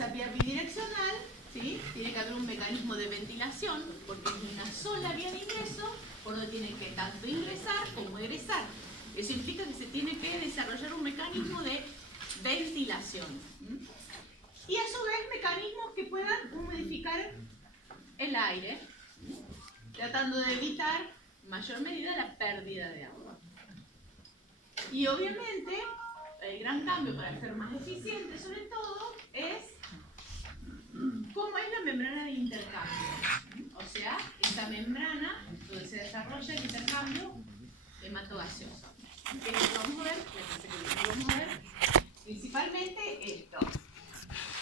esa vía bidireccional, ¿sí? Tiene que haber un mecanismo de ventilación, porque es una sola vía de ingreso, por donde tiene que tanto ingresar como egresar. Eso implica que se tiene que desarrollar un mecanismo de ventilación. Y a su vez mecanismos que puedan humidificar el aire, tratando de evitar en mayor medida la pérdida de agua. Y obviamente el gran cambio para ser más eficiente sobre todo es cómo es la membrana de intercambio. O sea, esta membrana donde se desarrolla el intercambio hematogaseoso. ¿Qué es lo que vamos a ver? Vamos a ver principalmente esto,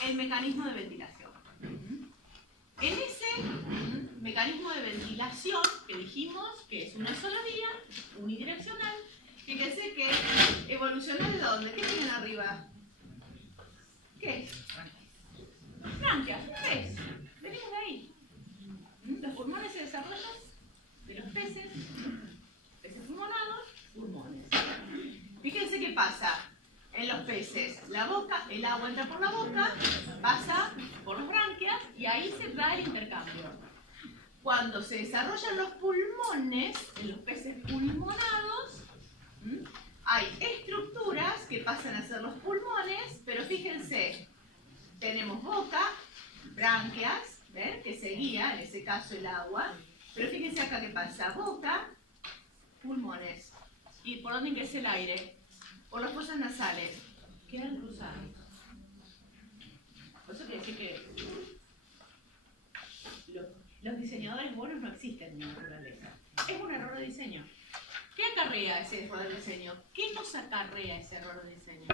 el mecanismo de ventilación. En ese mecanismo de ventilación que dijimos que es una sola vía, unidireccional, fíjense que evoluciona de dónde. ¿Qué tienen arriba? ¿Qué? Branquias. ¿Qué es? Venimos de ahí. Los pulmones se desarrollan de los peces pulmonados, pulmones. Fíjense qué pasa en los peces. La boca, el agua entra por la boca, pasa por las branquias y ahí se da el intercambio. Cuando se desarrollan los pulmones, en los peces pulmonados, hay estructuras que pasan a ser los pulmones, pero fíjense, tenemos boca, branquias, ¿ven? Que seguía, en ese caso el agua, pero fíjense acá qué pasa, boca, pulmones. ¿Y por dónde ingresa el aire? Por las fosas nasales. Quedan cruzados. Por eso quiere decir que los diseñadores buenos no existen en la naturaleza. Es un error de diseño. ¿Qué acarrea ese error de diseño? ¿Qué nos acarrea ese error de diseño?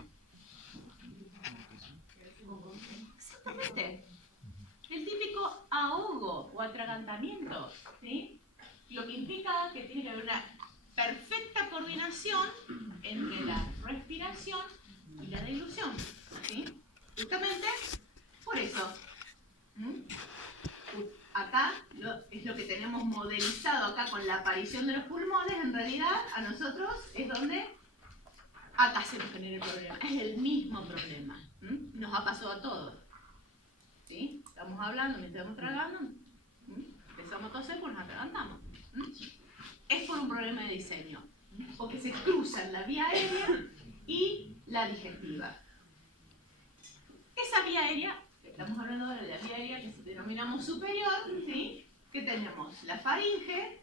Exactamente. El típico ahogo o atragantamiento, ¿sí? Lo que implica que tiene que haber una perfecta coordinación entre la respiración y la dilución, ¿sí? Justamente por eso. Acá es lo que tenemos modelizado acá con la aparición de los pulmones, en realidad a nosotros es donde acá se nos genera el problema. Es el mismo problema. Nos ha pasado a todos. ¿Sí? Estamos hablando mientras estamos tragando, empezamos a toser, pues nos atragantamos. Es por un problema de diseño, porque se cruzan la vía aérea y la digestiva. Esa vía aérea, estamos hablando ahora de la vía aérea que denominamos superior, ¿sí? Que tenemos la faringe,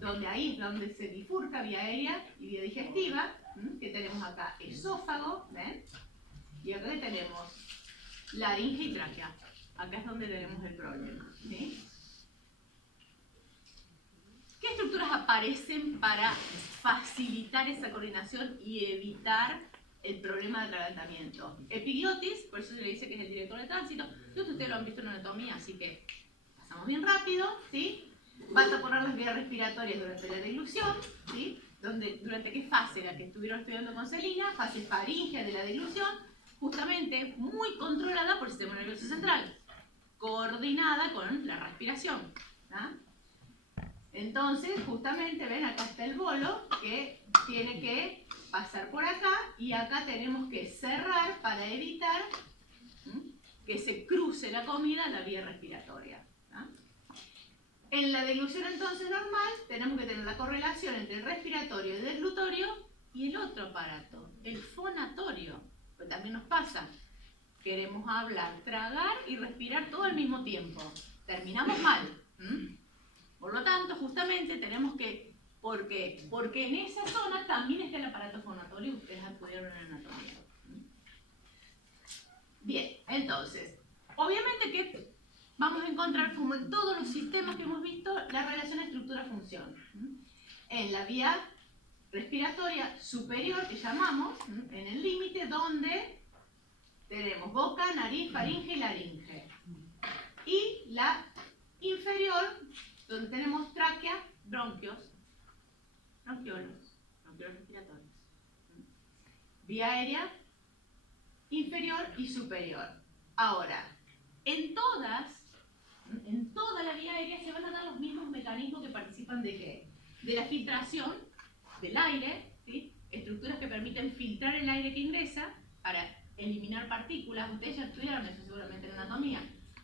donde ahí es donde se bifurca vía aérea y vía digestiva, que tenemos acá esófago, ¿ven? Y acá que tenemos laringe y tráquea. Acá es donde tenemos el problema, ¿sí? ¿Qué estructuras aparecen para facilitar esa coordinación y evitar el problema de atragantamiento? Epiglottis, por eso se le dice que es el director de tránsito. Ustedes lo han visto en anatomía, así que pasamos bien rápido, ¿sí? Vas a poner las vías respiratorias durante la dilución, ¿sí? ¿Durante qué fase? La que estuvieron estudiando con Celina, fase faríngea de la dilución, justamente muy controlada por el sistema nervioso central, coordinada con la respiración, ¿no? Entonces, justamente, ven, acá está el bolo que tiene que pasar por acá y acá tenemos que cerrar para evitar que se cruce la comida a la vía respiratoria, ¿no? En la dilución entonces normal tenemos que tener la correlación entre el respiratorio y el deglutorio y el otro aparato, el fonatorio, pues también nos pasa. Queremos hablar, tragar y respirar todo al mismo tiempo. Terminamos mal. Por lo tanto, justamente tenemos que... ¿Por qué? Porque en esa zona también está el aparato fonatorio, ustedes acudieron en anatomía. Bien, entonces, obviamente que vamos a encontrar, como en todos los sistemas que hemos visto, la relación estructura-función. En la vía respiratoria superior, que llamamos, en el límite donde tenemos boca, nariz, faringe y laringe. Y la inferior, donde tenemos tráquea, bronquios, bronquiolos respiratorios. Vía aérea inferior y superior. Ahora, en toda la vía aérea se van a dar los mismos mecanismos que participan de ¿qué? De la filtración del aire, ¿sí? Estructuras que permiten filtrar el aire que ingresa para eliminar partículas. Ustedes ya estudiaron eso seguramente en anatomía.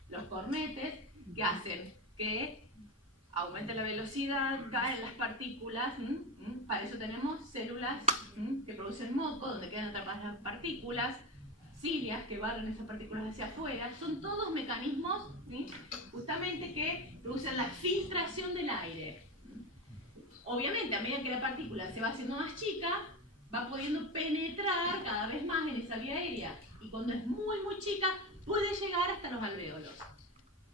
Los cornetes que hacen que aumente la velocidad, caen las partículas. Para eso tenemos células que producen moco, donde quedan atrapadas las partículas, cilias que barren esas partículas hacia afuera. Son todos mecanismos justamente que producen la filtración del aire. Obviamente, a medida que la partícula se va haciendo más chica, va pudiendo penetrar cada vez más en esa vía aérea. Y cuando es muy, muy chica, puede llegar hasta los alvéolos.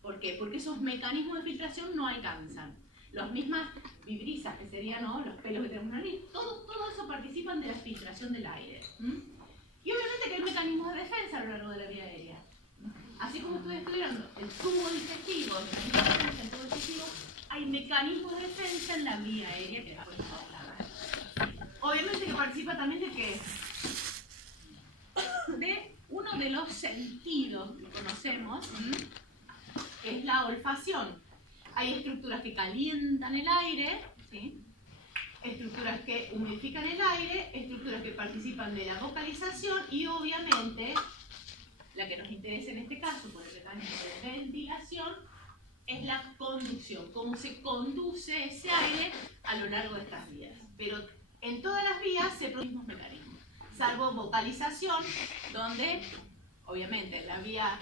¿Por qué? Porque esos mecanismos de filtración no alcanzan. Las mismas vibrisas, que serían los pelos que tenemos en la nariz, todo eso participan de la filtración del aire. Y obviamente que hay mecanismos de defensa a lo largo de la vía aérea. Así como estoy estudiando el tubo digestivo, hay mecanismos de defensa en la vía aérea que después vamos a hablar. Obviamente que participa también de qué? De uno de los sentidos que conocemos, es la olfacción. Hay estructuras que calientan el aire, ¿sí? Estructuras que humidifican el aire, estructuras que participan de la vocalización y obviamente la que nos interesa en este caso por el mecanismo de ventilación es la conducción, cómo se conduce ese aire a lo largo de estas vías. Pero en todas las vías se producen los mismos mecanismos, salvo vocalización, donde obviamente la vía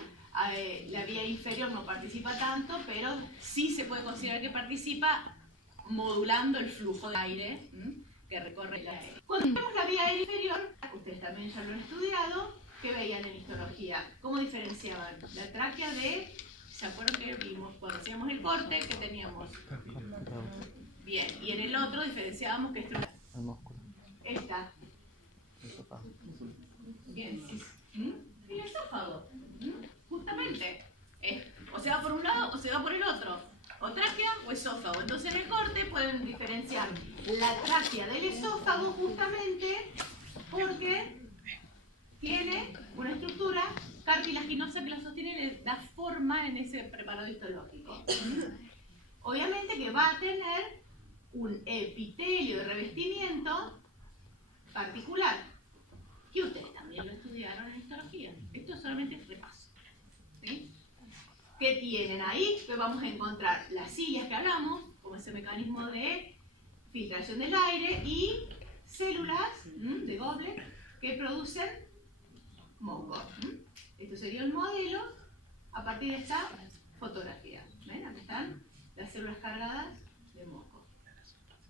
inferior no participa tanto, pero sí se puede considerar que participa modulando el flujo de aire que recorre el aire. Cuando vemos la vía aérea inferior, ustedes también ya lo han estudiado, ¿qué veían en histología? ¿Cómo diferenciaban? La tráquea de... ¿Se acuerdan que vimos cuando hacíamos el corte que teníamos? Bien, y en el otro diferenciábamos que esto... El músculo. Esta. Bien, sí. El esófago. Justamente. O se va por un lado o se va por el otro. O tráquea o esófago. Entonces en el corte pueden diferenciar la tráquea del esófago justamente porque tiene una estructura cartilaginosa que la sostiene y le da forma en ese preparado histológico. Obviamente que va a tener un epitelio de revestimiento particular, que ustedes también lo estudiaron en histología. Esto es solamente repaso. ¿Sí? ¿Qué tienen ahí? Pues vamos a encontrar las cilias que hablamos, como ese mecanismo de filtración del aire, y células de Goblet que producen moco. Esto sería un modelo a partir de esta fotografía. ¿Ven? Aquí están las células cargadas de moco.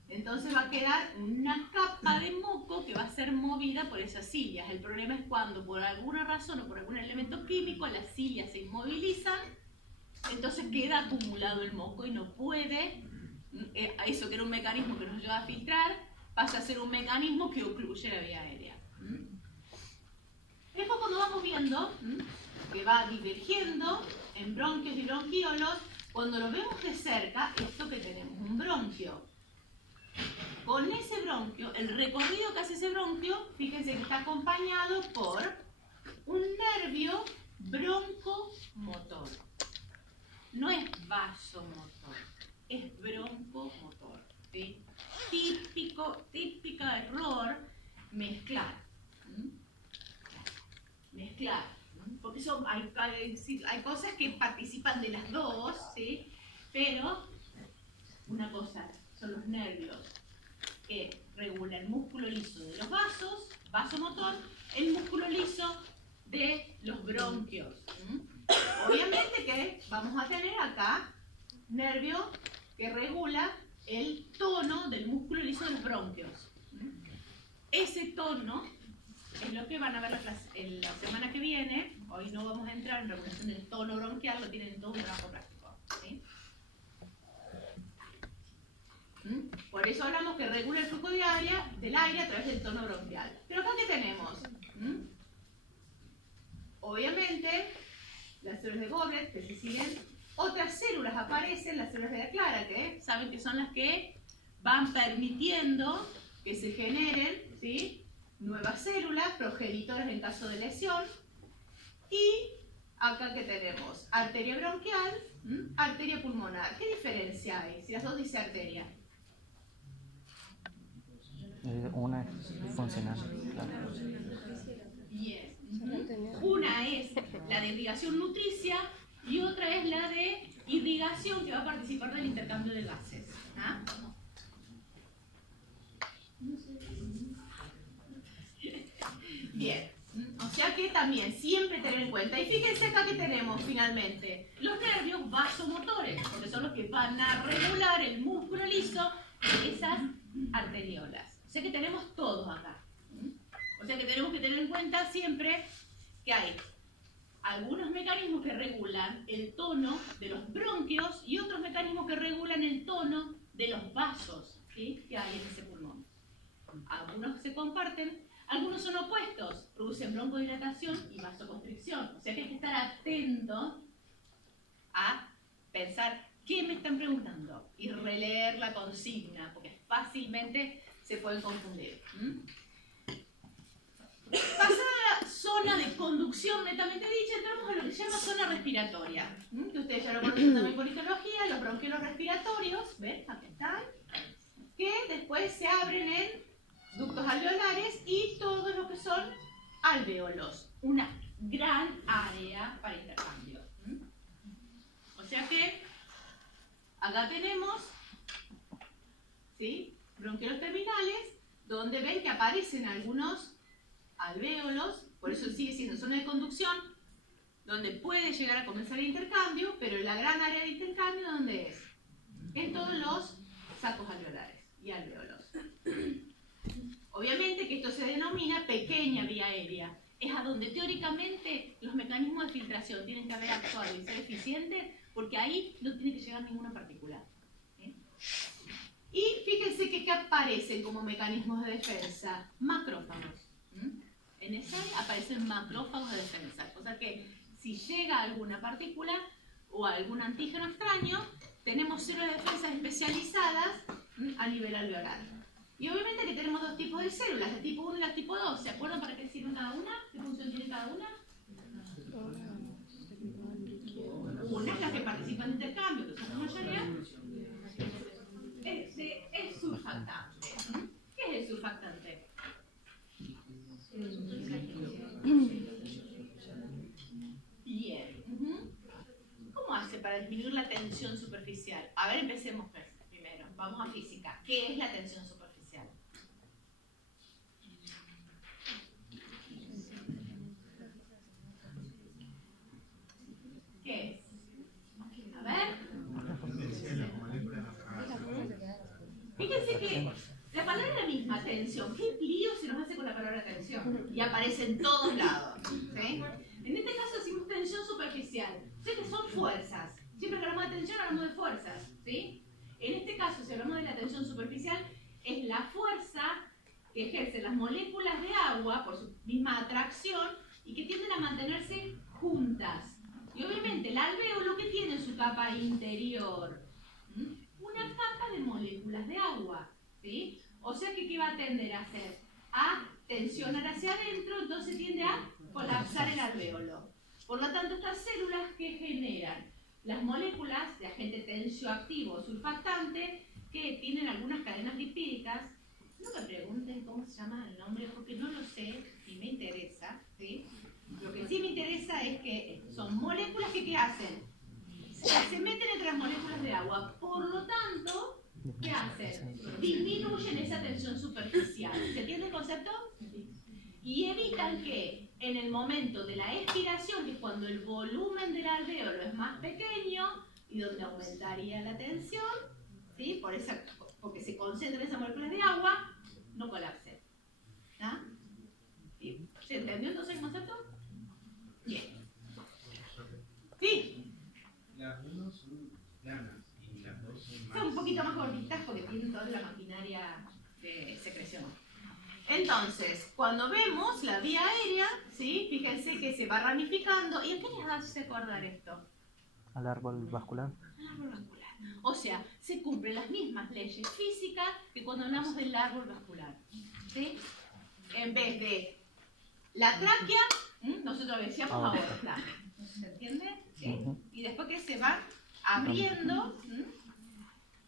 Entonces va a quedar una capa de moco que va a ser movida por esas cilias. El problema es cuando por alguna razón o por algún elemento químico las cilias se inmovilizan, entonces queda acumulado el moco y no puede, eso que era un mecanismo que nos ayuda a filtrar, pasa a ser un mecanismo que ocluye la vía aérea. Después cuando vamos viendo que va divergiendo en bronquios y bronquiolos, cuando lo vemos de cerca, esto que tenemos, un bronquio. Con ese bronquio, el recorrido que hace ese bronquio, fíjense que está acompañado por un nervio broncomotor. No es vasomotor, es broncomotor. ¿Sí? Típico error, mezclar. Mezclar. Porque hay cosas que participan de las dos, ¿sí? Pero una cosa son los nervios que regulan el músculo liso de los vasos, vasomotor, el músculo liso de los bronquios. Obviamente que vamos a tener acá nervio que regula el tono del músculo liso de los bronquios. Ese tono es lo que van a ver en la semana que viene. Hoy no vamos a entrar en regulación del tono bronquial, lo tienen en todo un trabajo práctico. ¿Sí? Por eso hablamos que regula el flujo del aire a través del tono bronquial. Pero acá ¿qué tenemos? Obviamente, las células de Goblet que se siguen, otras células aparecen, las células de la clara, que saben que son las que van permitiendo que se generen, ¿sí?, nuevas células, progenitoras en caso de lesión. Y acá que tenemos arteria bronquial, arteria pulmonar. ¿Qué diferencia hay si las dos dice arteria? Una es funcional. Claro. Bien. Una es la de irrigación nutricia y otra es la de irrigación que va a participar del intercambio de gases. ¿Ah? Bien, o sea que también siempre tener en cuenta. Y fíjense acá que tenemos finalmente los nervios vasomotores, porque son los que van a regular el músculo liso de esas arteriolas. O sea que tenemos todos acá. O sea que tenemos que tener en cuenta siempre que hay algunos mecanismos que regulan el tono de los bronquios y otros mecanismos que regulan el tono de los vasos, ¿sí?, que hay en ese pulmón. Algunos se comparten, algunos son opuestos, producen broncodilatación y vasoconstricción. O sea que hay que estar atento a pensar qué me están preguntando y releer la consigna, porque fácilmente se pueden confundir. Pasada la zona de conducción netamente dicha, entramos a lo que se llama zona respiratoria, que ustedes ya lo conocen también por histología, los bronquiolos respiratorios, ¿ven? Aquí están, que después se abren en ductos alveolares y todo lo que son alvéolos, una gran área para intercambio. O sea que acá tenemos, ¿sí?, bronquiolos terminales, donde ven que aparecen algunos alvéolos, por eso sigue siendo zona de conducción, donde puede llegar a comenzar el intercambio, pero la gran área de intercambio, ¿dónde es? En todos los sacos alveolares y alvéolos. Obviamente que esto se denomina pequeña vía aérea. Es a donde teóricamente los mecanismos de filtración tienen que haber actuado y ser eficientes, porque ahí no tiene que llegar ninguna partícula. Y fíjense que aparecen como mecanismos de defensa macrófagos. En esa área aparecen macrófagos de defensa, o sea que si llega alguna partícula o algún antígeno extraño, tenemos células de defensa especializadas a nivel alveolar. Y obviamente que tenemos dos tipos de células, la tipo 1 y la tipo 2. ¿Se acuerdan para qué sirven cada una? ¿Qué función tiene cada una? Una es la que participa en intercambio, que son la mayoría, es el surfactante. ¿Qué es el surfactante? Bien. ¿Cómo hace para disminuir la tensión superficial? A ver, empecemos primero. Vamos a física. ¿Qué es la tensión superficial? ¿Qué es? A ver. Fíjense que la palabra es la misma, tensión. ¿Qué lío se nos hace con la palabra tensión? Y aparece en todos lados. ¿Sí? En este caso decimos tensión superficial. O sea que son fuerzas. Siempre que hablamos de tensión hablamos de fuerzas. ¿Sí? En este caso, si hablamos de la tensión superficial, es la fuerza que ejercen las moléculas de agua por su misma atracción y que tienden a mantenerse juntas. Y obviamente el alvéolo, que tiene en su capa interior una capa de moléculas de agua. ¿Sí? O sea que ¿qué va a tender a hacer? A tensionar hacia adentro, entonces tiende a colapsar el alvéolo. Por lo tanto, estas células que generan las moléculas de agente tensioactivo surfactante, que tienen algunas cadenas lipídicas, no me pregunten cómo se llama el nombre porque no lo sé y me interesa. ¿Sí? Lo que sí me interesa es que son moléculas que ¿qué hacen? Se meten entre las moléculas de agua. Por lo tanto, ¿qué hacen? Disminuyen esa tensión superficial. ¿Se entiende el concepto? Y evitan que en el momento de la expiración, que es cuando el volumen del alvéolo es más pequeño y donde aumentaría la tensión, ¿sí?, porque se concentran esas moléculas de agua, no colapsen. ¿Ah? ¿Sí? ¿Se entendió entonces el concepto? Bien. ¿Sí? Las unos son planas y las dos son más... Son un poquito más gorditas porque tienen toda la maquinaria de secreción. Entonces, cuando vemos la vía aérea, ¿sí?, fíjense que se va ramificando. ¿Y a qué les hace acordar esto? Al árbol vascular. Al árbol vascular. O sea, se cumplen las mismas leyes físicas que cuando hablamos del árbol vascular. ¿Sí? En vez de la tráquea, nosotros decíamos aorta. ¿Se entiende? ¿Sí? Y después que se va abriendo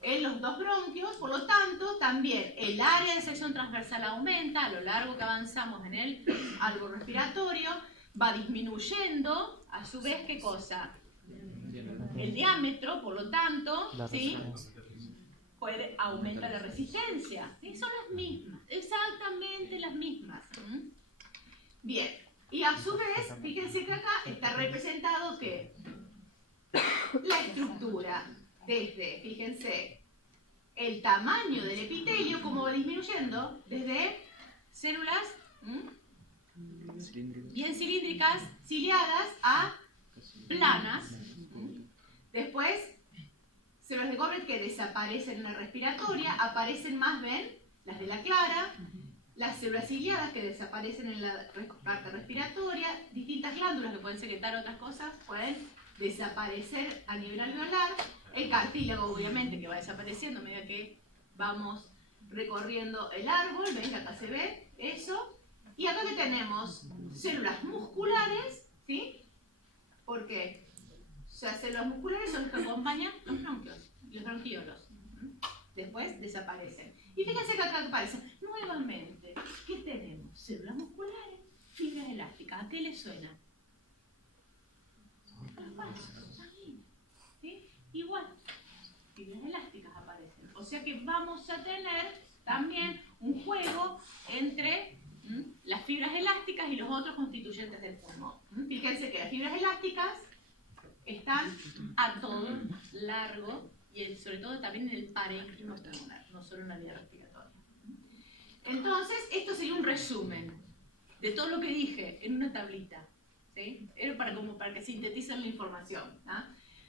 en los dos bronquios, por lo tanto, también el área de sección transversal aumenta a lo largo que avanzamos en el árbol respiratorio, va disminuyendo, a su vez, ¿qué cosa? El diámetro, por lo tanto, ¿sí? Puede aumentar la resistencia. ¿Sí? Son las mismas, exactamente las mismas. Bien, y a su vez, fíjense que acá está representado que la estructura desde, fíjense, el tamaño del epitelio, cómo va disminuyendo, desde células bien cilíndricas, ciliadas, a planas. Después, células de Goblet que desaparecen en la respiratoria, aparecen más, ven, las de la clara, las células ciliadas que desaparecen en la parte respiratoria, distintas glándulas que pueden secretar otras cosas, pueden desaparecer a nivel alveolar, el cartílago obviamente que va desapareciendo a medida que vamos recorriendo el árbol, ven que acá se ve eso, y acá que tenemos células musculares, ¿sí? ¿Por qué? O sea, células musculares son las que acompañan los bronquios, los bronquiolos. Después desaparecen. Y fíjense que acá aparecen nuevamente. ¿Qué tenemos? Células musculares, fibras elásticas. ¿A qué les suena? Los vasos sanguíneos. ¿Sí? Igual, fibras elásticas aparecen. O sea que vamos a tener también un juego entre las fibras elásticas y los otros constituyentes del pulmón. Fíjense que las fibras elásticas están a todo largo y sobre todo también en el parénquima pulmonar, no solo en la vía respiratoria. Entonces, esto sería un resumen de todo lo que dije en una tablita, ¿sí? Era para que sinteticen la información.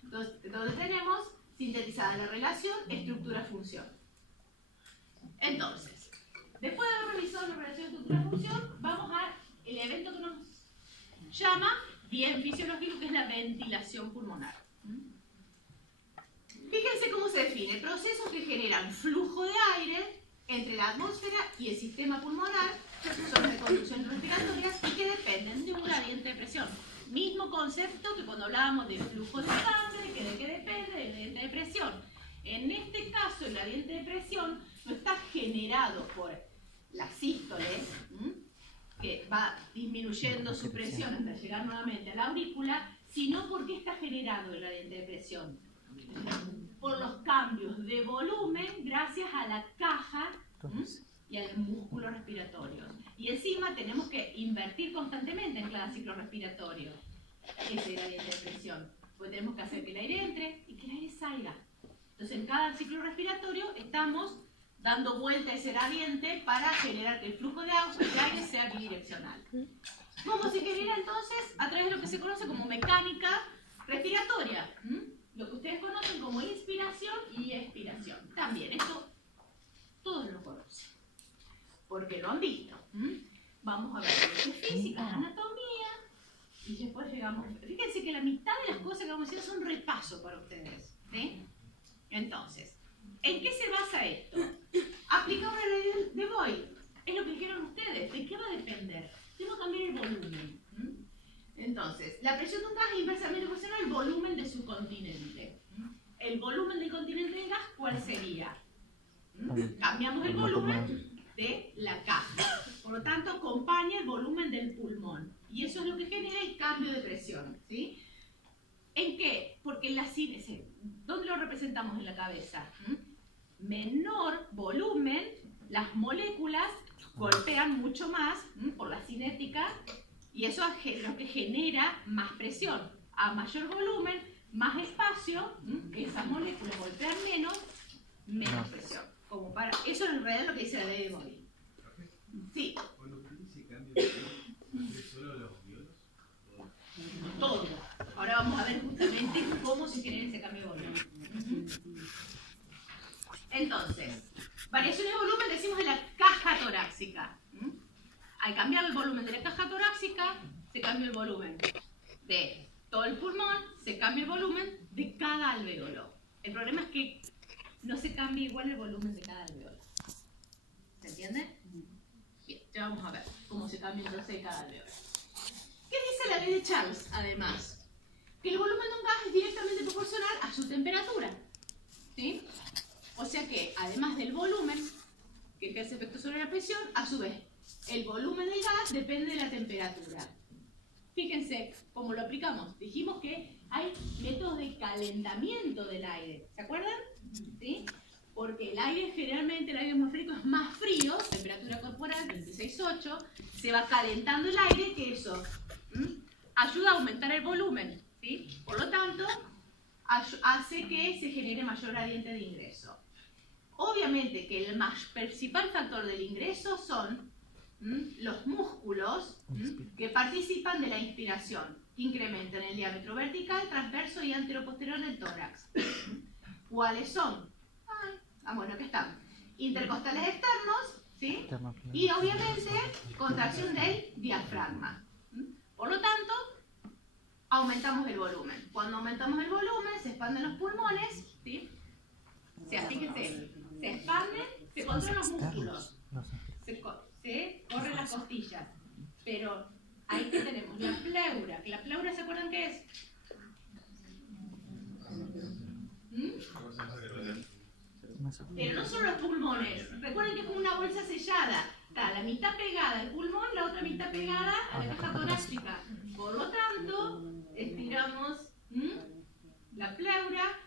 Entonces, donde tenemos sintetizada la relación estructura-función. Entonces, después de haber revisado la relación estructura-función, vamos al evento que nos llama bien fisiológico, que es la ventilación pulmonar. Fíjense cómo se define: procesos que generan flujo de aire entre la atmósfera y el sistema pulmonar, son las de conducción respiratoria y que dependen de un gradiente de presión. Mismo concepto que cuando hablábamos de flujo de sangre, que de qué depende, del gradiente de presión. En este caso, el gradiente de presión no está generado por las sístoles, que va disminuyendo su presión hasta llegar nuevamente a la aurícula, sino porque está generado el gradiente de presión por los cambios de volumen gracias a la caja y al músculo respiratorio. Y encima tenemos que invertir constantemente en cada ciclo respiratorio ese gradiente de presión, porque tenemos que hacer que el aire entre y que el aire salga. Entonces en cada ciclo respiratorio estamos dando vuelta a ese gradiente para generar que el flujo de aire sea bidireccional. ¿Cómo se genera entonces? A través de lo que se conoce como mecánica respiratoria. Lo que ustedes conocen como inspiración y expiración. También, esto todos lo conocen, porque lo han visto. Vamos a ver física, anatomía, y después llegamos... Fíjense que la mitad de las cosas que vamos a decir son repaso para ustedes. ¿Sí? Entonces, ¿en qué se basa esto? Aplicar una ley de Boyle. Es lo que dijeron ustedes. ¿De qué va a depender? Tengo que cambiar el volumen. Entonces, la presión de un gas es inversamente proporcional al volumen de su continente. El volumen del continente del gas, ¿cuál sería? Cambiamos el volumen de la caja. Por lo tanto, acompaña el volumen del pulmón. Y eso es lo que genera el cambio de presión. ¿Sí? ¿En qué? Porque la cinesis, ¿dónde lo representamos en la cabeza? Menor volumen, las moléculas golpean mucho más por la cinética, y eso es lo que genera más presión. A mayor volumen, más espacio, esas moléculas golpean menos presión. Como para, eso en realidad es lo que dice la ley de Boyle. Sí. Cuando usted dice cambio de volumen, ¿es solo los violos? Todo. Ahora vamos a ver justamente cómo se genera ese cambio de volumen. Entonces, variaciones de volumen decimos de la caja torácica. Al cambiar el volumen de la caja torácica, se cambia el volumen de todo el pulmón, se cambia el volumen de cada alvéolo. El problema es que no se cambia igual el volumen de cada alvéolo. ¿Se entiende? Bien, ya vamos a ver cómo se cambia entonces de cada alvéolo. ¿Qué dice la ley de Charles, además? Que el volumen de un gas es directamente proporcional a su temperatura. ¿Sí? O sea que, además del volumen, que ejerce efecto sobre la presión, a su vez, el volumen del gas depende de la temperatura. Fíjense cómo lo aplicamos. Dijimos que hay métodos de calentamiento del aire. ¿Se acuerdan? ¿Sí? Porque el aire generalmente, el aire atmosférico es más frío, temperatura corporal 26,8, se va calentando el aire, que eso ayuda a aumentar el volumen, ¿sí? Por lo tanto, hace que se genere mayor gradiente de ingreso. Obviamente que el principal factor del ingreso son los músculos que participan de la inspiración, que incrementan el diámetro vertical, transverso y anteroposterior del tórax. ¿Cuáles son? Bueno, aquí están. Intercostales externos, ¿sí? Y obviamente contracción del diafragma. Por lo tanto, aumentamos el volumen. Cuando aumentamos el volumen, se expanden los pulmones, ¿sí? O sea, fíjense, se expanden, se contraen los músculos, se corren las costillas, pero ahí que tenemos la pleura, que la pleura, ¿se acuerdan qué es? Pero no solo los pulmones, recuerden que es como una bolsa sellada, está la mitad pegada al pulmón, la otra mitad pegada a la caja torácica. Por lo tanto, estiramos la pleura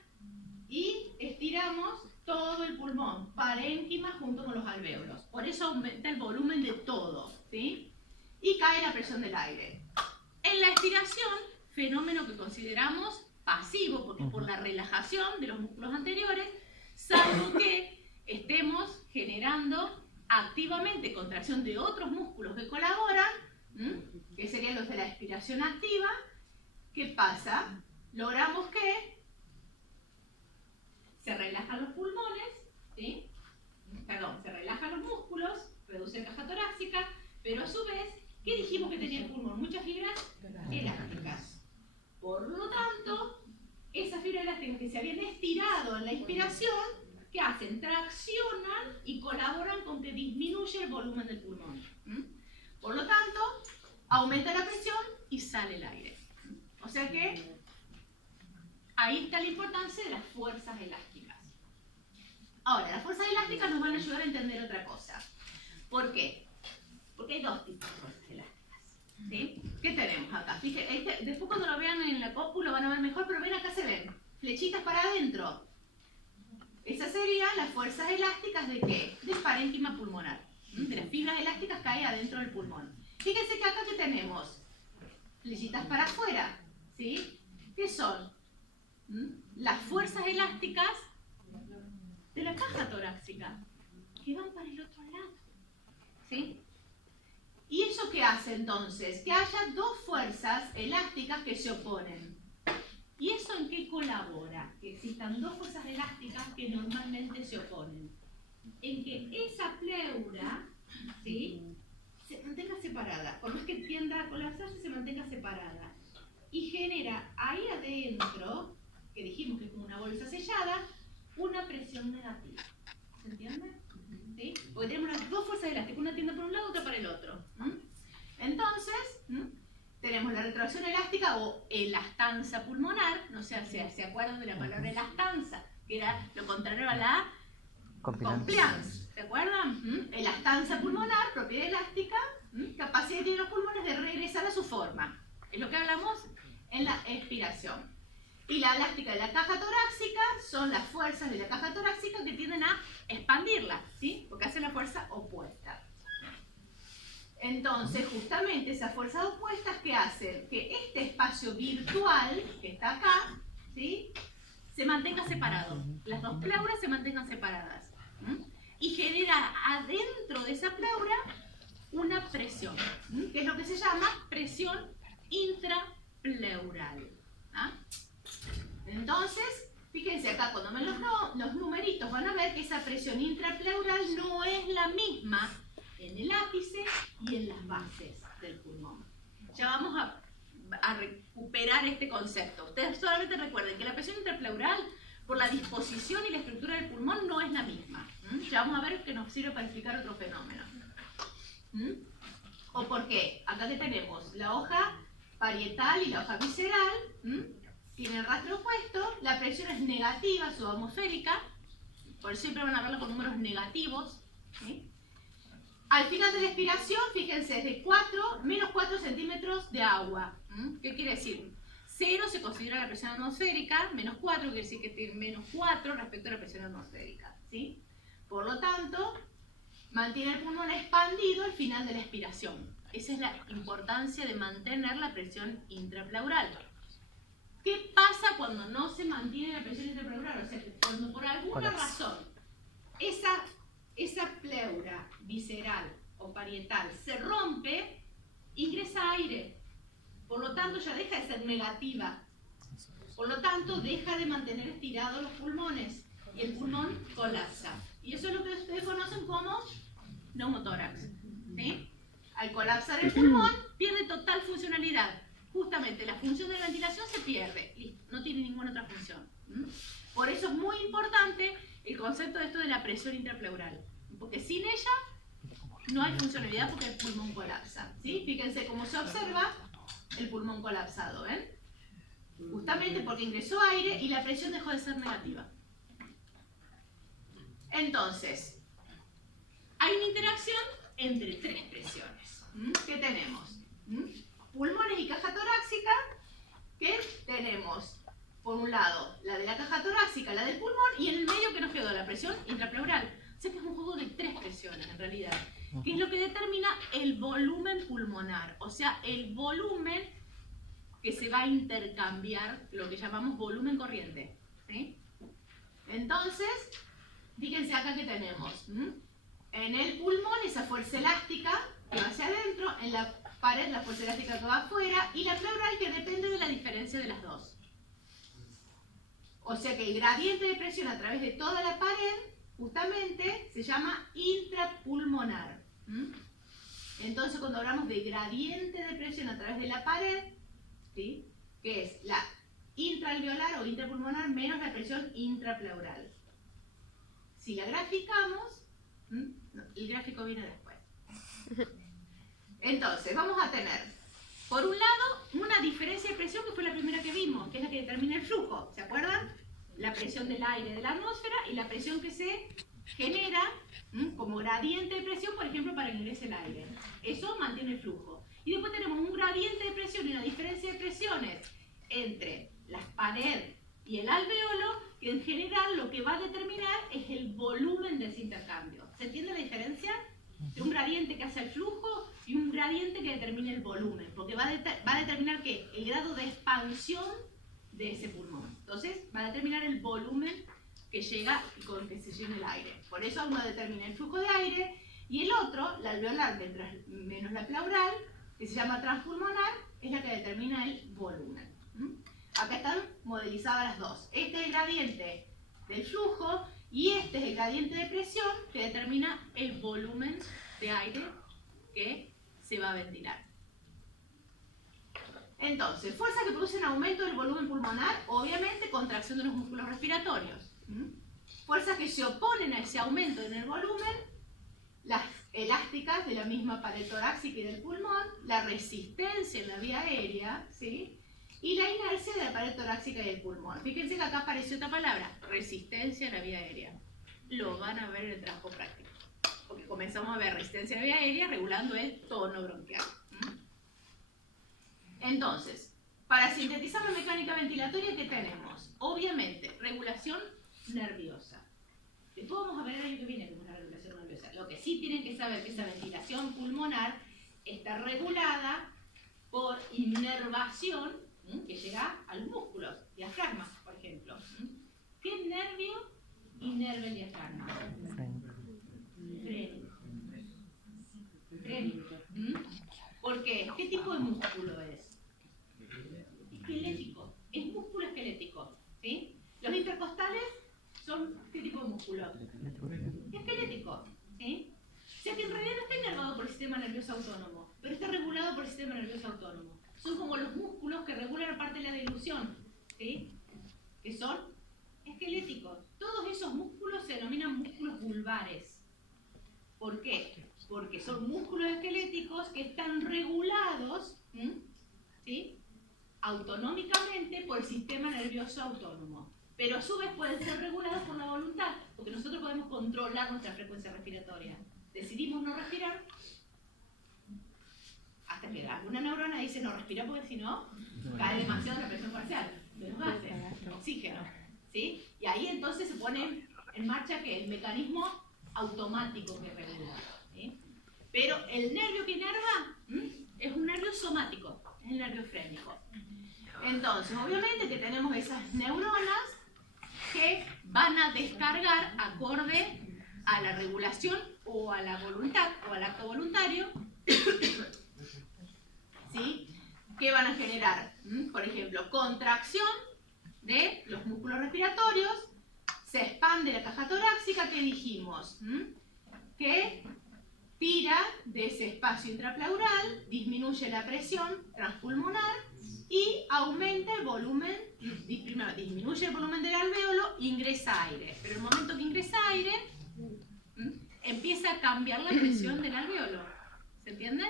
y estiramos todo el pulmón, parénquima junto con los alvéolos. Por eso aumenta el volumen de todo, ¿sí? Y cae la presión del aire. En la estiración, fenómeno que consideramos pasivo, porque es por la relajación de los músculos anteriores, salvo que estemos generando activamente contracción de otros músculos que colaboran, que serían los de la expiración activa. ¿Qué pasa? Logramos que se relajan los pulmones, ¿sí? Perdón, se relajan los músculos, reduce la caja torácica, pero a su vez, ¿qué dijimos que tenía el pulmón? Muchas fibras elásticas. Por lo tanto, esas fibras elásticas que se habían estirado en la inspiración, ¿qué hacen? Traccionan y colaboran con que disminuya el volumen del pulmón. Por lo tanto, aumenta la presión y sale el aire. O sea que ahí está la importancia de las fuerzas elásticas. Ahora, las fuerzas elásticas nos van a ayudar a entender otra cosa. ¿Por qué? Porque hay dos tipos de fuerzas elásticas, ¿sí? ¿Qué tenemos acá? Fíjense, después cuando lo vean en la cópula lo van a ver mejor, pero ven acá se ven flechitas para adentro. Esas serían las fuerzas elásticas ¿de qué? Del parénquima pulmonar. De las fibras elásticas que hay adentro del pulmón. Fíjense que acá que tenemos flechitas para afuera, ¿sí? ¿Qué son? Las fuerzas elásticas de la caja torácica, que van para el otro lado, ¿sí? ¿Y eso qué hace entonces? Que haya dos fuerzas elásticas que se oponen. ¿Y eso en qué colabora? Que existan dos fuerzas elásticas que normalmente se oponen. En que esa pleura, ¿sí?, se mantenga separada. Por más que tienda a colapsarse, se mantenga separada. Y genera ahí adentro, que dijimos que es como una bolsa sellada, una presión negativa. ¿Se entiende? ¿Sí? Porque tenemos las dos fuerzas elásticas, una tiende por un lado, otra para el otro. Entonces, tenemos la retracción elástica o elastanza pulmonar, no sé si se acuerdan de la palabra elastanza, que era lo contrario a la compliance. ¿Se acuerdan? Elastanza pulmonar, propiedad elástica, capacidad de los pulmones de regresar a su forma. Es lo que hablamos en la expiración. Y la elástica de la caja torácica son las fuerzas de la caja torácica que tienden a expandirla, ¿sí? Porque hacen la fuerza opuesta. Entonces, justamente esas fuerzas opuestas que hacen que este espacio virtual que está acá, ¿sí?, se mantenga separado. Las dos pleuras se mantengan separadas. Y genera adentro de esa pleura una presión, que es lo que se llama presión intrapleural. Entonces, fíjense acá, cuando ven los numeritos van a ver que esa presión intrapleural no es la misma en el ápice y en las bases del pulmón. Ya vamos a recuperar este concepto. Ustedes solamente recuerden que la presión intrapleural, por la disposición y la estructura del pulmón, no es la misma. Ya vamos a ver que nos sirve para explicar otro fenómeno. ¿O por qué? Acá que tenemos la hoja parietal y la hoja visceral. Tiene el rastro opuesto, la presión es negativa, subatmosférica, por eso siempre van a verlo con números negativos, ¿sí? Al final de la expiración, fíjense, es de menos 4 centímetros de agua. ¿Qué quiere decir? 0 se considera la presión atmosférica, menos 4 quiere decir que tiene menos 4 respecto a la presión atmosférica, ¿sí? Por lo tanto, mantiene el pulmón expandido al final de la expiración. Esa es la importancia de mantener la presión intrapleural. ¿Qué pasa cuando no se mantiene la presión intrapleural? O sea, cuando por alguna razón esa pleura visceral o parietal se rompe, ingresa aire. Por lo tanto, ya deja de ser negativa. Por lo tanto, deja de mantener estirados los pulmones y el pulmón colapsa. Y eso es lo que ustedes conocen como neumotórax, ¿sí? Al colapsar el pulmón, pierde total funcionalidad. Justamente la función de la ventilación se pierde. Listo, no tiene ninguna otra función. Por eso es muy importante el concepto de esto de la presión intrapleural. Porque sin ella no hay funcionalidad porque el pulmón colapsa, ¿sí? Fíjense cómo se observa el pulmón colapsado, ¿ven? Justamente porque ingresó aire y la presión dejó de ser negativa. Entonces, hay una interacción entre tres presiones. ¿Qué tenemos? Pulmones y caja torácica, que tenemos, por un lado, la de la caja torácica, la del pulmón, y en el medio que nos quedó la presión intrapleural. O sea que es un juego de tres presiones, en realidad, que es lo que determina el volumen pulmonar, o sea, el volumen que se va a intercambiar, lo que llamamos volumen corriente, ¿sí? Entonces, fíjense acá que tenemos, en el pulmón esa fuerza elástica que va hacia adentro, en la pared la fuerza elástica que va afuera, y la pleural que depende de la diferencia de las dos. O sea que el gradiente de presión a través de toda la pared, justamente, se llama intrapulmonar. Entonces, cuando hablamos de gradiente de presión a través de la pared, ¿sí?, que es la intraalveolar o intrapulmonar menos la presión intrapleural. Si la graficamos, no, el gráfico viene después. Entonces, vamos a tener, por un lado, una diferencia de presión que fue la primera que vimos, que es la que determina el flujo. ¿Se acuerdan? La presión del aire de la atmósfera y la presión que se genera como gradiente de presión, por ejemplo, para que ingrese el aire. Eso mantiene el flujo. Y después tenemos un gradiente de presión y una diferencia de presiones entre la pared y el alveolo, que en general lo que va a determinar es el volumen de ese intercambio. ¿Se entiende la diferencia? De un gradiente que hace el flujo y un gradiente que determina el volumen, porque va a determinar ¿qué? El grado de expansión de ese pulmón. Entonces, va a determinar el volumen que llega y con que se llena el aire. Por eso uno determina el flujo de aire y el otro, la alveolar menos la pleural, que se llama transpulmonar, es la que determina el volumen. Acá están modelizadas las dos. Este es el gradiente del flujo y este es el gradiente de presión que determina el volumen de aire que se va a ventilar. Entonces, fuerzas que producen aumento del volumen pulmonar, obviamente contracción de los músculos respiratorios. Fuerzas que se oponen a ese aumento en el volumen, las elásticas de la misma pared torácica y del pulmón, la resistencia en la vía aérea, ¿sí?, y la inercia de la pared torácica y del pulmón. Fíjense que acá apareció otra palabra, resistencia en la vía aérea. Lo van a ver en el trabajo práctico, porque comenzamos a ver resistencia en la vía aérea regulando el tono bronquial. Entonces, para sintetizar la mecánica ventilatoria, ¿qué tenemos? Obviamente, regulación nerviosa. Después vamos a ver el año que viene cómo es la regulación nerviosa. Lo que sí tienen que saber es que esa ventilación pulmonar está regulada por inervación que llega a los músculos, diafragma, por ejemplo. ¿Qué nervio inerva el diafragma? Frénico. ¿Por qué? ¿Qué tipo de músculo es? Esquelético. Es músculo esquelético, ¿sí? Los intercostales son ¿qué tipo de músculo? Esquelético, ¿sí? O sea que en realidad no está inervado por el sistema nervioso autónomo, pero está regulado por el sistema nervioso autónomo. Son como los músculos que regulan parte de la dilución, ¿sí?, que son esqueléticos. Todos esos músculos se denominan músculos vulvares. ¿Por qué? Porque son músculos esqueléticos que están regulados, ¿sí?, autonómicamente por el sistema nervioso autónomo. pero a su vez pueden ser regulados por la voluntad, porque nosotros podemos controlar nuestra frecuencia respiratoria. Decidimos no respirar, hasta que alguna neurona dice no respira porque si no, cae demasiado la presión parcial de los gases, oxígeno, ¿sí? Y ahí entonces se pone en marcha que el mecanismo automático que regula, ¿sí? Pero el nervio que inerva es un nervio somático, es el nervio frénico. Entonces, obviamente que tenemos esas neuronas que van a descargar acorde a la regulación o a la voluntad o al acto voluntario, ¿sí? Que van a generar, por ejemplo, contracción de los músculos respiratorios, se expande la caja torácica, que dijimos, que tira de ese espacio intrapleural, disminuye la presión transpulmonar y aumenta el volumen, primero disminuye el volumen del alvéolo, ingresa aire. Pero el momento que ingresa aire, empieza a cambiar la presión del alvéolo. ¿Se entiende?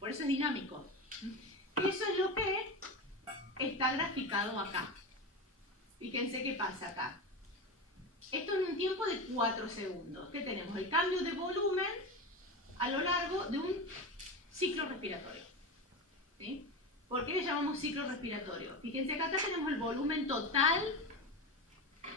Por eso es dinámico. Eso es lo que está graficado acá. Fíjense qué pasa acá. Esto en un tiempo de 4 segundos. ¿Qué tenemos? El cambio de volumen a lo largo de un ciclo respiratorio. ¿Sí? ¿Por qué le llamamos ciclo respiratorio? Fíjense que acá tenemos el volumen total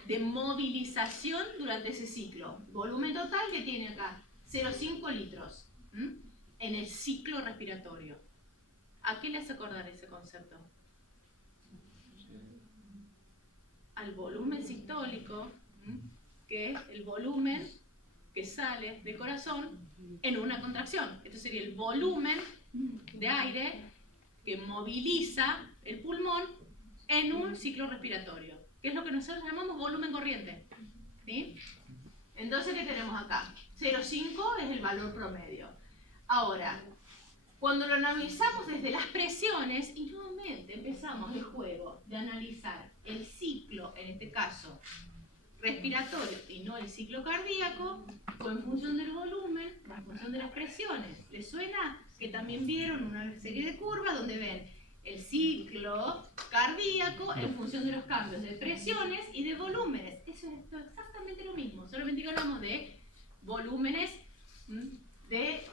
de movilización durante ese ciclo. Volumen total que tiene acá 0,5 litros en el ciclo respiratorio. ¿A qué le hace acordar ese concepto? Al volumen sistólico, que es el volumen que sale del corazón en una contracción. Esto sería el volumen de aire que moviliza el pulmón en un ciclo respiratorio, que es lo que nosotros llamamos volumen corriente. ¿Sí? Entonces, ¿qué tenemos acá? 0,5 es el valor promedio. Ahora, cuando lo analizamos desde las presiones, y nuevamente empezamos el juego de analizar el ciclo, en este caso respiratorio y no el ciclo cardíaco, fue en función del volumen, en función de las presiones. ¿Les suena? Que también vieron una serie de curvas donde ven el ciclo cardíaco en función de los cambios de presiones y de volúmenes. Eso es exactamente lo mismo, solamente que hablamos de volúmenes de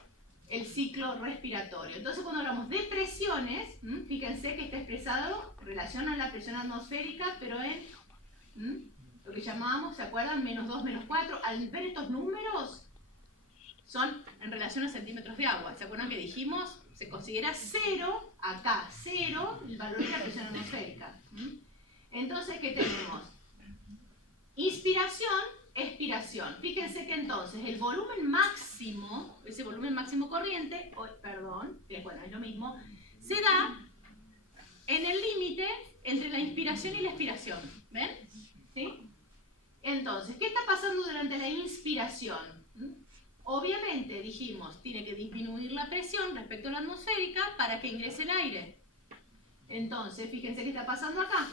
el ciclo respiratorio. Entonces, cuando hablamos de presiones, fíjense que está expresado en relación a la presión atmosférica, pero en lo que llamábamos, ¿se acuerdan? -2, -4. Al ver estos números, son en relación a centímetros de agua. ¿Se acuerdan que dijimos? Se considera 0, acá 0, el valor de la presión atmosférica. Entonces, ¿qué tenemos? Inspiración, expiración. Fíjense que entonces el volumen máximo, ese volumen máximo corriente, bueno, es lo mismo, se da en el límite entre la inspiración y la expiración. ¿Ven? ¿Sí? Entonces, ¿qué está pasando durante la inspiración? Obviamente, dijimos, tiene que disminuir la presión respecto a la atmosférica para que ingrese el aire. Entonces, fíjense qué está pasando acá.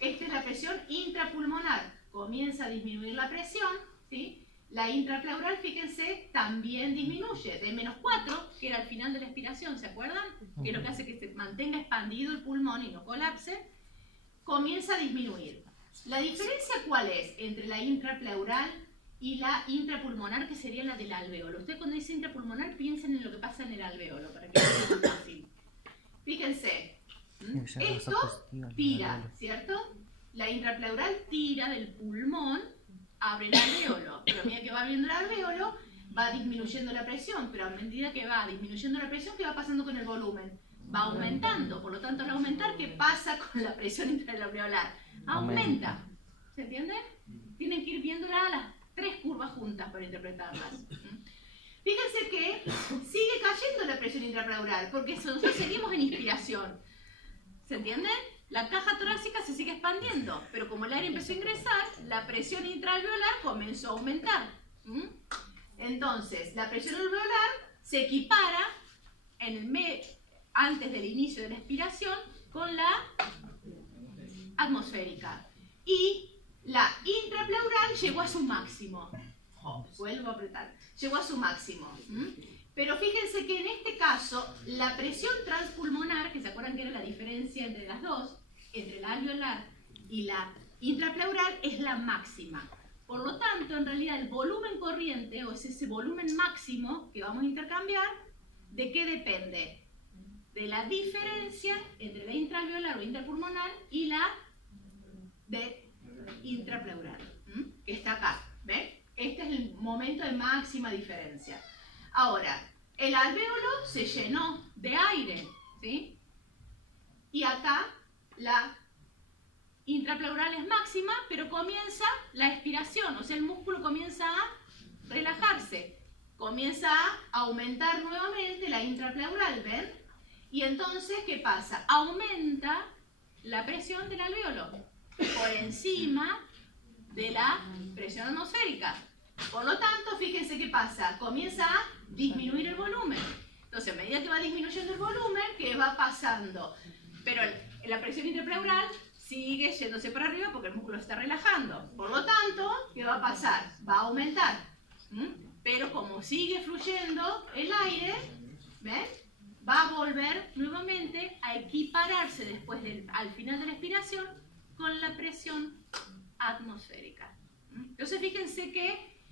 Esta es la presión intrapulmonar. Comienza a disminuir la presión, ¿sí? La intrapleural, fíjense, también disminuye de -4, que era el final de la expiración, ¿se acuerdan? Que es lo que hace que se mantenga expandido el pulmón y no colapse. Comienza a disminuir. ¿La diferencia cuál es entre la intrapleural y la intrapulmonar, que sería la del alvéolo? Ustedes cuando dicen intrapulmonar piensen en lo que pasa en el alvéolo, para que sea más fácil. Fíjense, esto tira, ¿cierto? La intrapleural tira del pulmón, abre el alvéolo, pero a medida que va abriendo el alvéolo, va disminuyendo la presión, pero a medida que va disminuyendo la presión, ¿qué va pasando con el volumen? Va aumentando, por lo tanto al aumentar, ¿qué pasa con la presión intraalveolar? Aumenta. ¿Se entiende? Tienen que ir viéndola a las 3 curvas juntas para interpretarlas. Fíjense que sigue cayendo la presión intrapleural, porque nosotros seguimos en inspiración. ¿Se entiende? La caja torácica se sigue expandiendo, pero como el aire empezó a ingresar, la presión intraalveolar comenzó a aumentar. Entonces, la presión alveolar se equipara antes del inicio de la expiración con la atmosférica. Y la intrapleural llegó a su máximo. Vuelvo a apretar. Llegó a su máximo. Pero fíjense que en este caso, la presión transpulmonar, que se acuerdan que era la diferencia entre las dos, entre la alveolar y la intrapleural es la máxima. Por lo tanto, en realidad el volumen corriente, o es ese volumen máximo que vamos a intercambiar, ¿de qué depende? De la diferencia entre la intraalveolar o intrapulmonar y la de intrapleural, que está acá, ¿ven? Este es el momento de máxima diferencia. Ahora, el alvéolo se llenó de aire, ¿sí? Y acá la intrapleural es máxima, pero comienza la expiración, o sea, el músculo comienza a relajarse, comienza a aumentar nuevamente la intrapleural, ¿ven? Y entonces, ¿qué pasa? Aumenta la presión del alvéolo por encima de la presión atmosférica. Por lo tanto, fíjense qué pasa, comienza a disminuir el volumen. Entonces, a medida que va disminuyendo el volumen, ¿qué va pasando? Pero la presión intrapleural sigue yéndose para arriba porque el músculo se está relajando. Por lo tanto, ¿qué va a pasar? Va a aumentar. Pero como sigue fluyendo el aire, ¿ven? Va a volver nuevamente a equipararse después al final de la expiración con la presión atmosférica. Entonces fíjense que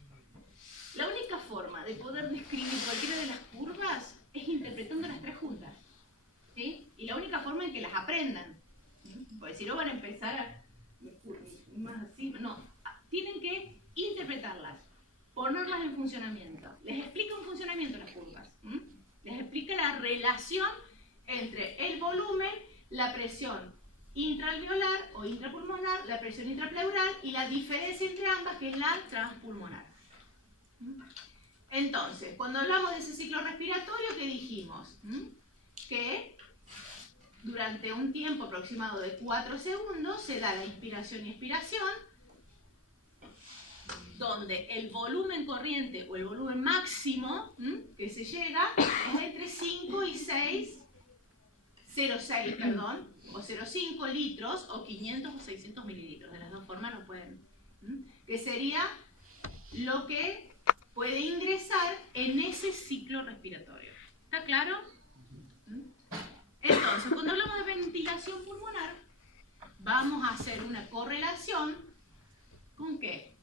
la única forma de poder describir cualquiera de las curvas es interpretando las tres juntas, ¿sí? Y la única forma en que las aprendan, porque si no van a empezar a... No, tienen que interpretarlas, ponerlas en funcionamiento. Les explica en funcionamiento las curvas, les explica la relación entre el volumen, la presión intraalveolar o intrapulmonar, la presión intrapleural y la diferencia entre ambas, que es la transpulmonar. Entonces, cuando hablamos de ese ciclo respiratorio, ¿qué dijimos? Que durante un tiempo aproximado de 4 segundos se da la inspiración y expiración, donde el volumen corriente o el volumen máximo que se llega es entre 5 y 0,6, perdón, o 0,5 litros o 500 o 600 mililitros. De las dos formas lo pueden. Que sería lo que puede ingresar en ese ciclo respiratorio. ¿Está claro? Entonces, cuando hablamos de ventilación pulmonar, vamos a hacer una correlación ¿con qué?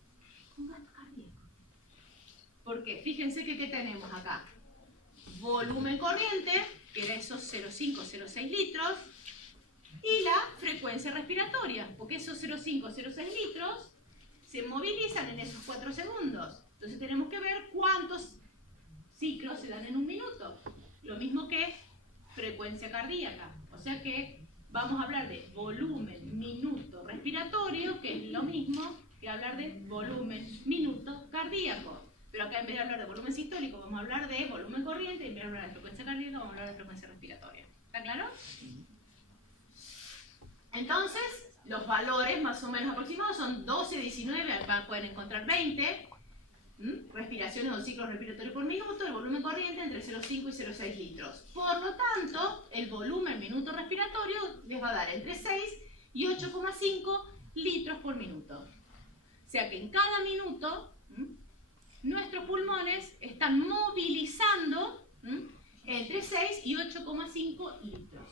Con gasto cardíaco. Porque fíjense que ¿qué tenemos acá? Volumen corriente, que era esos 0,5, 0,6 litros, y la frecuencia respiratoria, porque esos 0,5, 0,6 litros se movilizan en esos 4 segundos. Entonces tenemos que ver cuántos ciclos se dan en un minuto. Lo mismo que frecuencia cardíaca. O sea que vamos a hablar de volumen minuto respiratorio, que es lo mismo que hablar de volumen minuto cardíaco. Pero acá en vez de hablar de volumen sistólico, vamos a hablar de volumen corriente, y en vez de hablar de frecuencia cardíaca, vamos a hablar de frecuencia respiratoria. ¿Está claro? Entonces, los valores más o menos aproximados son 12, 19, acá pueden encontrar 20. Respiraciones o ciclos respiratorios por minuto, el volumen corriente entre 0,5 y 0,6 litros. Por lo tanto, el volumen minuto respiratorio les va a dar entre 6 y 8,5 litros por minuto. O sea que en cada minuto, nuestros pulmones están movilizando entre 6 y 8,5 litros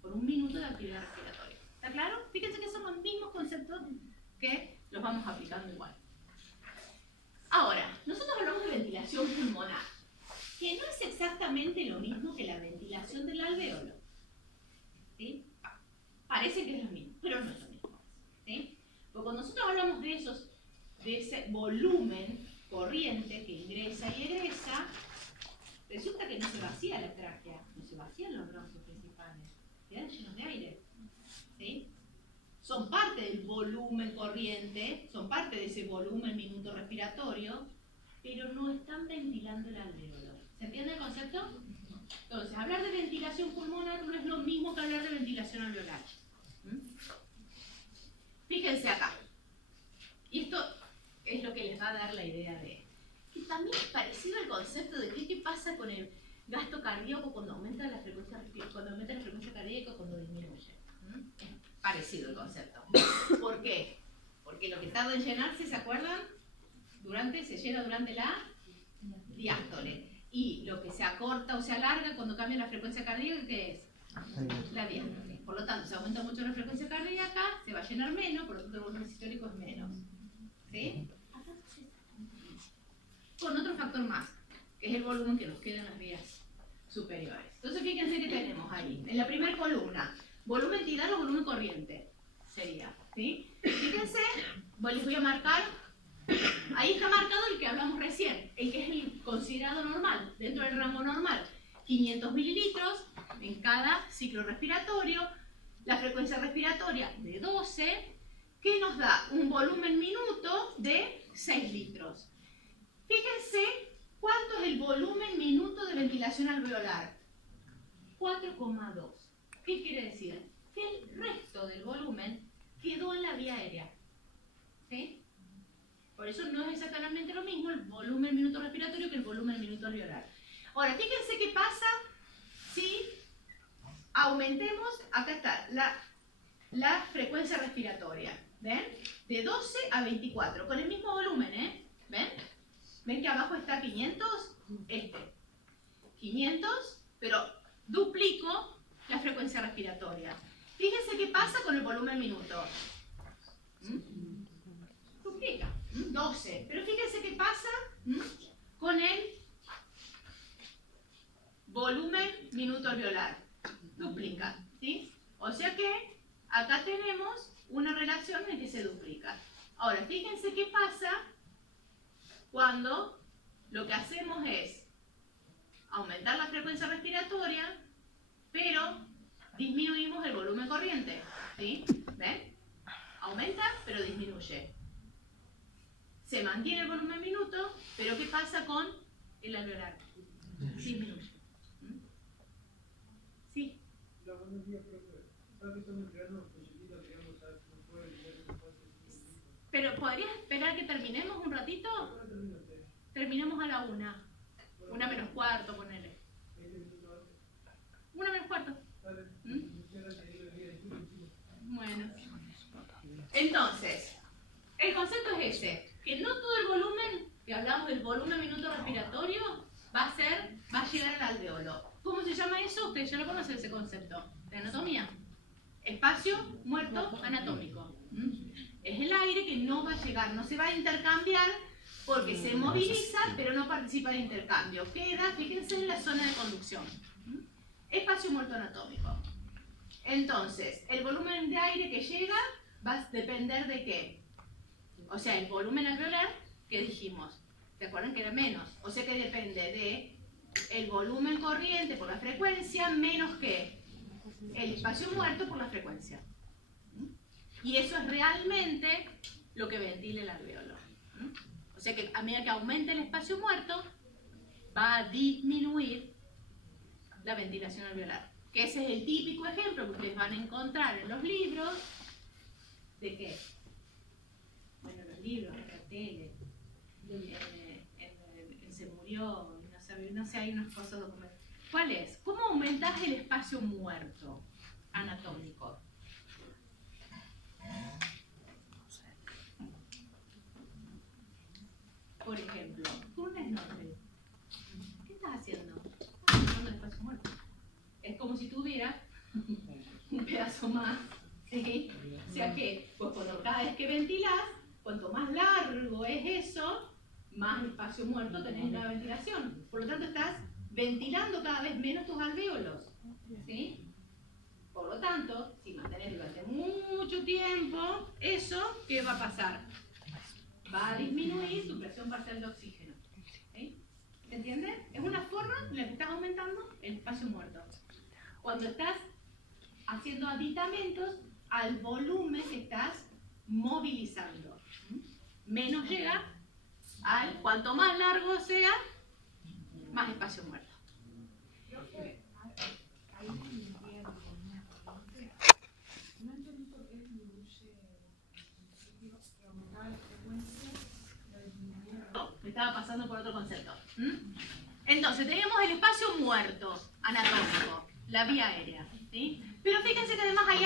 por un minuto de actividad respiratoria. ¿Está claro? Fíjense que son los mismos conceptos que los vamos aplicando igual. Ahora, nosotros hablamos de ventilación pulmonar, que no es exactamente lo mismo que la ventilación del alvéolo. ¿Sí? Parece que es lo mismo, pero no es lo mismo. ¿Sí? Porque cuando nosotros hablamos de ese volumen corriente que ingresa y egresa, resulta que no se vacía la tráquea, no se vacían los bronquios principales, quedan llenos de aire. ¿Sí? Son parte del volumen corriente, son parte de ese volumen minuto respiratorio, pero no están ventilando el alvéolo. ¿Se entiende el concepto? Entonces, hablar de ventilación pulmonar no es lo mismo que hablar de ventilación alveolar. Fíjense acá. Y esto es lo que les va a dar la idea de... que también es parecido al concepto de qué pasa con el gasto cardíaco cuando aumenta la frecuencia cardíaca o cuando disminuye. Es parecido el concepto. ¿Por qué? Porque lo que tarda en llenarse, ¿se acuerdan? Se llena durante la diástole. Y lo que se acorta o se alarga cuando cambia la frecuencia cardíaca, ¿qué es? La diástole. Por lo tanto, si aumenta mucho la frecuencia cardíaca, se va a llenar menos, por lo tanto el volumen sistólico es menos. ¿Sí? Con otro factor más, que es el volumen que nos queda en las vías superiores. Entonces fíjense que tenemos ahí, en la primera columna, volumen tidal o volumen corriente, sería, ¿sí? Fíjense, les voy a marcar, ahí está marcado el que hablamos recién, el que es el considerado normal, dentro del rango normal, 500 mililitros en cada ciclo respiratorio, la frecuencia respiratoria de 12, que nos da un volumen minuto de 6 litros. Fíjense cuánto es el volumen minuto de ventilación alveolar. 4,2. ¿Qué quiere decir? Que el resto del volumen quedó en la vía aérea. ¿Sí? Por eso no es exactamente lo mismo el volumen minuto respiratorio que el volumen minuto alveolar. Ahora, fíjense qué pasa si aumentemos, acá está, la frecuencia respiratoria. ¿Ven? De 12 a 24, con el mismo volumen, ¿eh? ¿Ven? ¿Ven que abajo está 500? 500, pero duplico la frecuencia respiratoria. Fíjense qué pasa con el volumen minuto. Duplica. 12. Pero fíjense qué pasa con el volumen minuto alveolar. Duplica. ¿Sí? O sea que acá tenemos una relación en que se duplica. Ahora, fíjense qué pasa cuando lo que hacemos es aumentar la frecuencia respiratoria, pero disminuimos el volumen corriente. ¿Sí? ¿Ven? Aumenta, pero disminuye. Se mantiene el volumen minuto, pero ¿qué pasa con el alveolar? Disminuye. Sí. Pero ¿podrías esperar que terminemos un ratito? Terminemos a la 1. 1 menos cuarto, ponele. 1 menos cuarto. Bueno. Entonces, el concepto es ese, que no todo el volumen, que hablamos del volumen minuto respiratorio, va a llegar al alveolo. ¿Cómo se llama eso? Ustedes ya lo conocen ese concepto. De anatomía. Espacio muerto anatómico. Es el aire que no va a llegar, no se va a intercambiar porque se moviliza, pero no participa del intercambio. Queda, fíjense, en la zona de conducción. Espacio muerto anatómico. Entonces, el volumen de aire que llega va a depender de qué. O sea, el volumen alveolar, que dijimos, ¿se acuerdan que era menos? O sea que depende de el volumen corriente por la frecuencia menos que el espacio muerto por la frecuencia. Y eso es realmente lo que ventila el alveolo. O sea que a medida que aumente el espacio muerto, va a disminuir la ventilación alveolar. Que ese es el típico ejemplo que ustedes van a encontrar en los libros. ¿De qué? Bueno, en los libros, en la tele, en Se Murió, no sé, hay unas cosas documentadas. ¿Cuál es? ¿Cómo aumentas el espacio muerto anatómico? Por ejemplo, con un snorkel. ¿Qué estás haciendo? Estás aumentando el espacio muerto. Es como si tuviera un pedazo más. ¿Sí? O sea que, pues cuando cada vez que ventilás, cuanto más largo es eso, más espacio muerto tenés en la ventilación. Por lo tanto, estás ventilando cada vez menos tus alvéolos. ¿Sí? Por lo tanto, si mantenés durante mucho tiempo eso, ¿qué va a pasar? Va a disminuir tu presión parcial de oxígeno. ¿Sí? ¿Se entiende? Es una forma en la que estás aumentando el espacio muerto. Cuando estás haciendo aditamentos al volumen que estás movilizando. Menos llega al, cuanto más largo sea, más espacio muerto. Me estaba pasando por otro concepto. Entonces, tenemos el espacio muerto anatómico, la vía aérea. ¿Sí? Pero fíjense que además hay